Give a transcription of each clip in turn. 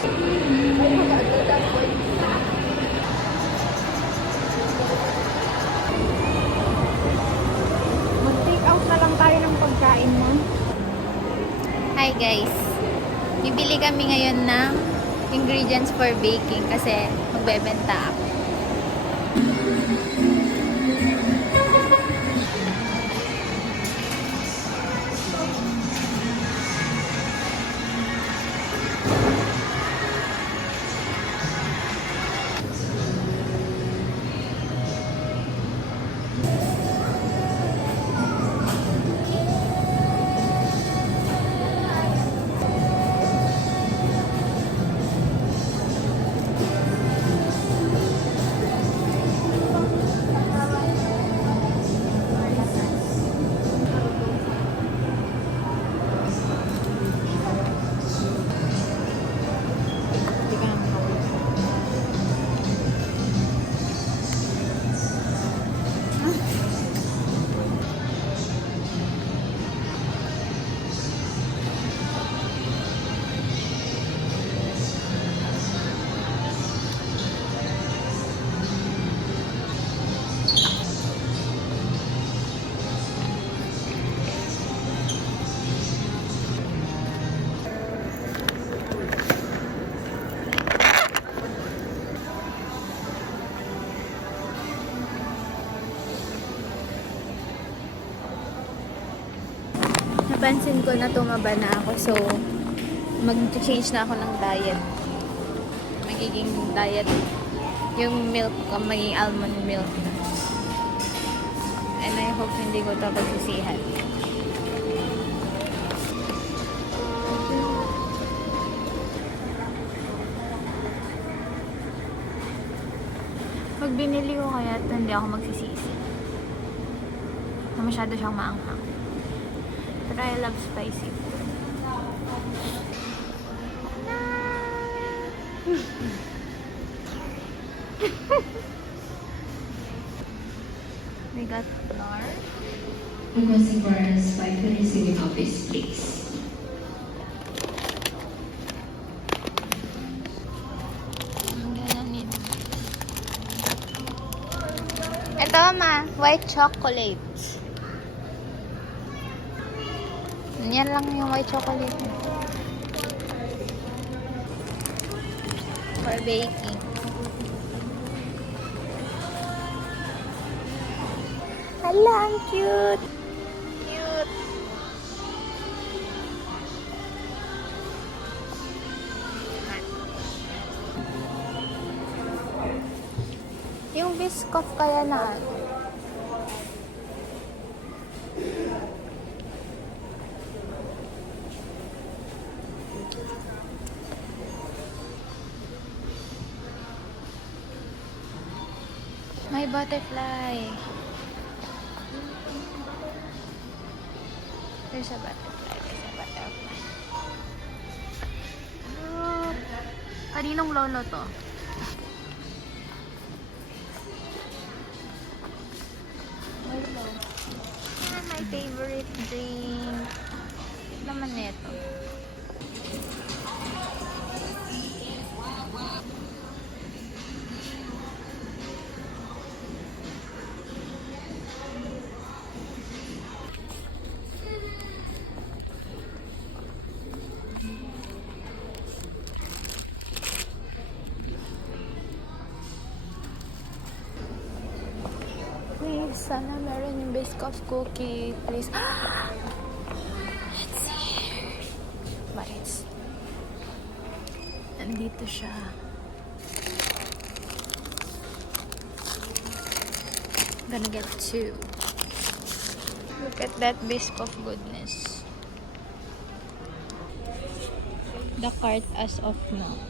Mag-take out na lang tayo ng pagkain mo. Hi guys! Bibili kami ngayon ng ingredients for baking kasi magbebenta ako. Napansin ko na tumaba na ako, so mag-change na ako ng diet. Magiging diet yung milk ko, magiging almond milk na. And I hope hindi ko ito pagsisihan. Pag binili ko kaya hindi ako magsisisi. Na masyado siyang maanghang. Pero I love spicy food. We got flour. Requesting for a spike the receiving office, please. Ito ma, white chocolate. Yan lang yung white chocolate. For baking. Hala, ang cute! Cute! Yung Biscoff kaya na may butterfly. There's a butterfly. There's a butterfly. Oh, kaninong lolo to? Hello. Ah, my favorite drink. Naman nito. Please, sana meron yung Biscoff cookie. Please. It's here. But it's... Nandito siya. I'm gonna get 2. Look at that Biscoff goodness. The cart as of now.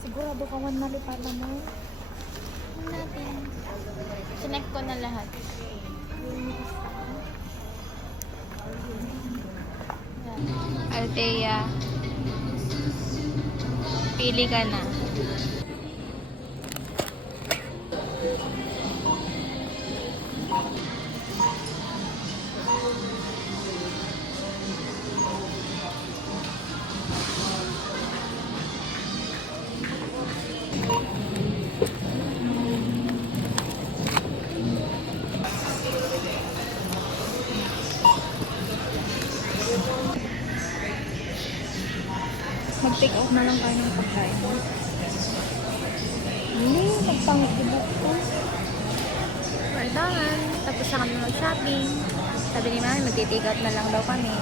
Sigurado ka man malipatan mo. Natin. Sinek ko na lahat. Althea. Pili ka na. Mag-take out na lang tayo ng pagkain. Hindi, magpangkibot ko. We're done. Tapos na kami mag-shopping. Sabi ni Mami, mag-take out na lang daw kami.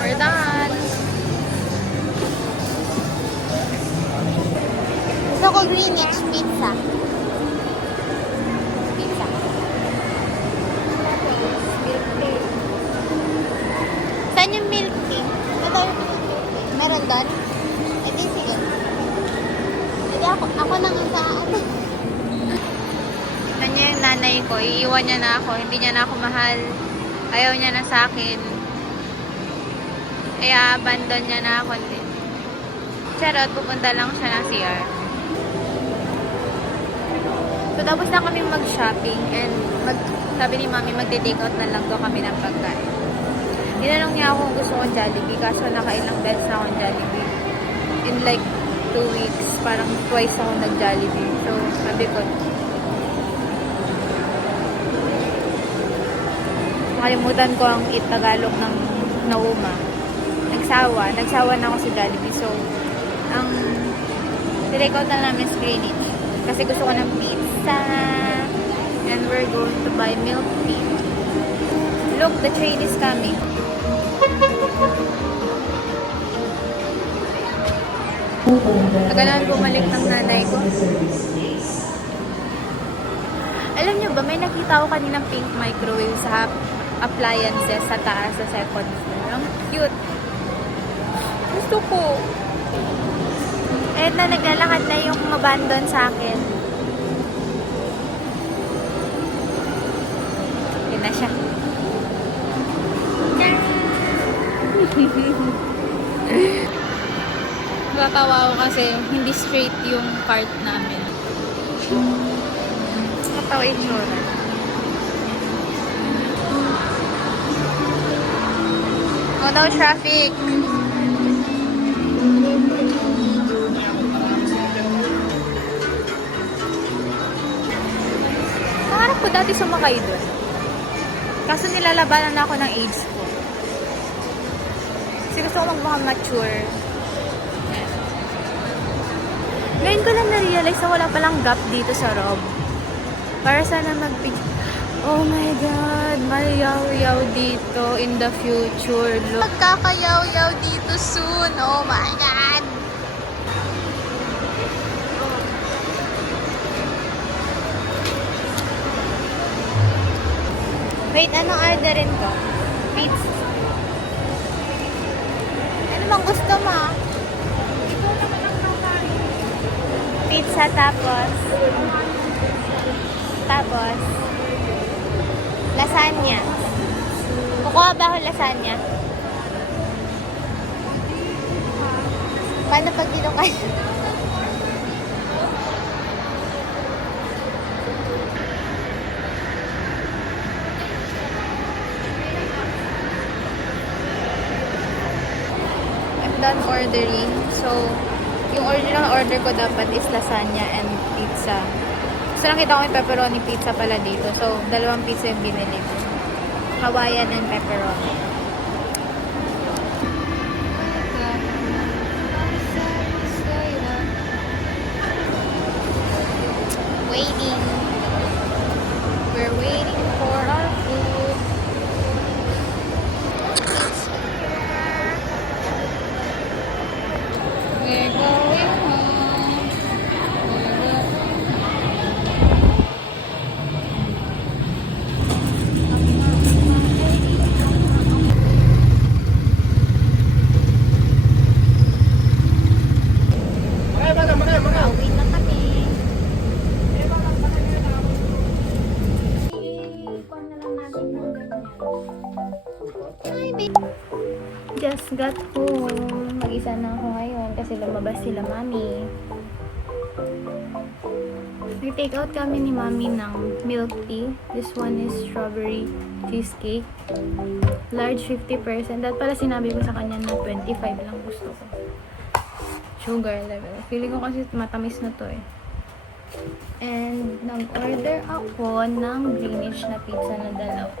We're done. Gusto ko Greenwich pizza. Pizza. Milk tea. Saan yung milk tea? Ito. Meron doon? Eh di sige. Hindi ako nang sa ano. Tignan niya yung nanay ko. Iiwan niya na ako. Hindi niya na ako mahal. Ayaw niya na sa akin. Kaya abandon niya na ako din. Charot, pupunta lang siya ng CR. So, tapos na kami mag-shopping and sabi ni Mami, magte-take out na lang daw kami ng pagkain. Tinanong niya ako kung gusto kong Jollibee, kaso nakailang beses na akong Jollibee. In like 2 weeks, parang twice ako nag-Jollibee. So, sabi ko, makalimutan ko ang Tagalog ng Nauma. Nagsawa na ako sa Jollibee. So, ang take out na namin is Greenwich. Kasi gusto ko ng pizza. And we're going to buy milk tea. Look, the train is coming. Nagalaan bumalik ng nanay ko. Alam niyo ba, may nakita ko kaninang pink microwave sa appliances sa taas sa second floor. Ang cute. Gusto ko. Eh na naglalakad na yung mabandon sa akin. Yun na siya. Nakatawa ako kasi hindi straight yung cart namin. Nakatawa itsura. Oh no, traffic. Pangarap ko dati sumakay doon. Kaso nilalabanan na ako ng age ko. Kasi gusto ko magmaka-mature. Ngayon ko lang na-realize na wala palang gap dito sa Rob. Para sana oh my God, mayaw-yaw dito in the future. Look. Magkakayaw-yaw dito soon. Oh my God. Wait, anong orderin ko? Pizza. Ano bang gusto mo? Pizza tapos lasagna. Kukuha ba ako lasagna? Paano pag dito kayo? I'm done ordering. So, yung original order ko dapat is lasagna and pizza. So, nakita ko yung pepperoni pizza pala dito. So, dalawang pizza yung binili ko. Hawaiian and pepperoni. Waiting. We're waiting for our food. We're going home. Pauwi na kami. Ikuan na lang natin ng ganyan. Hi, babe. Just got home. Mag-isa na ako ngayon kasi lumabas sila Mami. Nag-take out kami ni Mami ng milk tea. This one is strawberry cheesecake. Large 50%. Dahil pala sinabi ko sa kanya na 25 lang gusto ko. Sugar level. Feeling ko kasi matamis na to eh. And nag-order ako ng greenish na pizza na dalawa.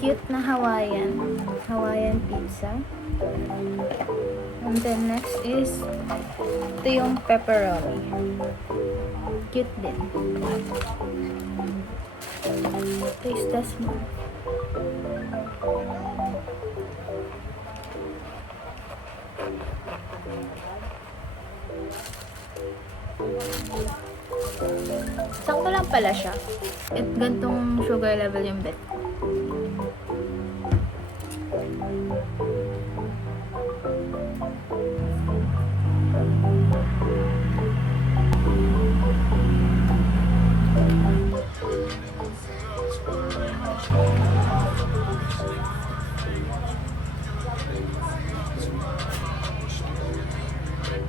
Cute na Hawaiian pizza. And then next is ito yung pepperoni. Cute din. Taste test mo. Sakto lang pala siya. At gantong sugar level yung bet.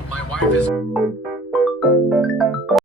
My wife is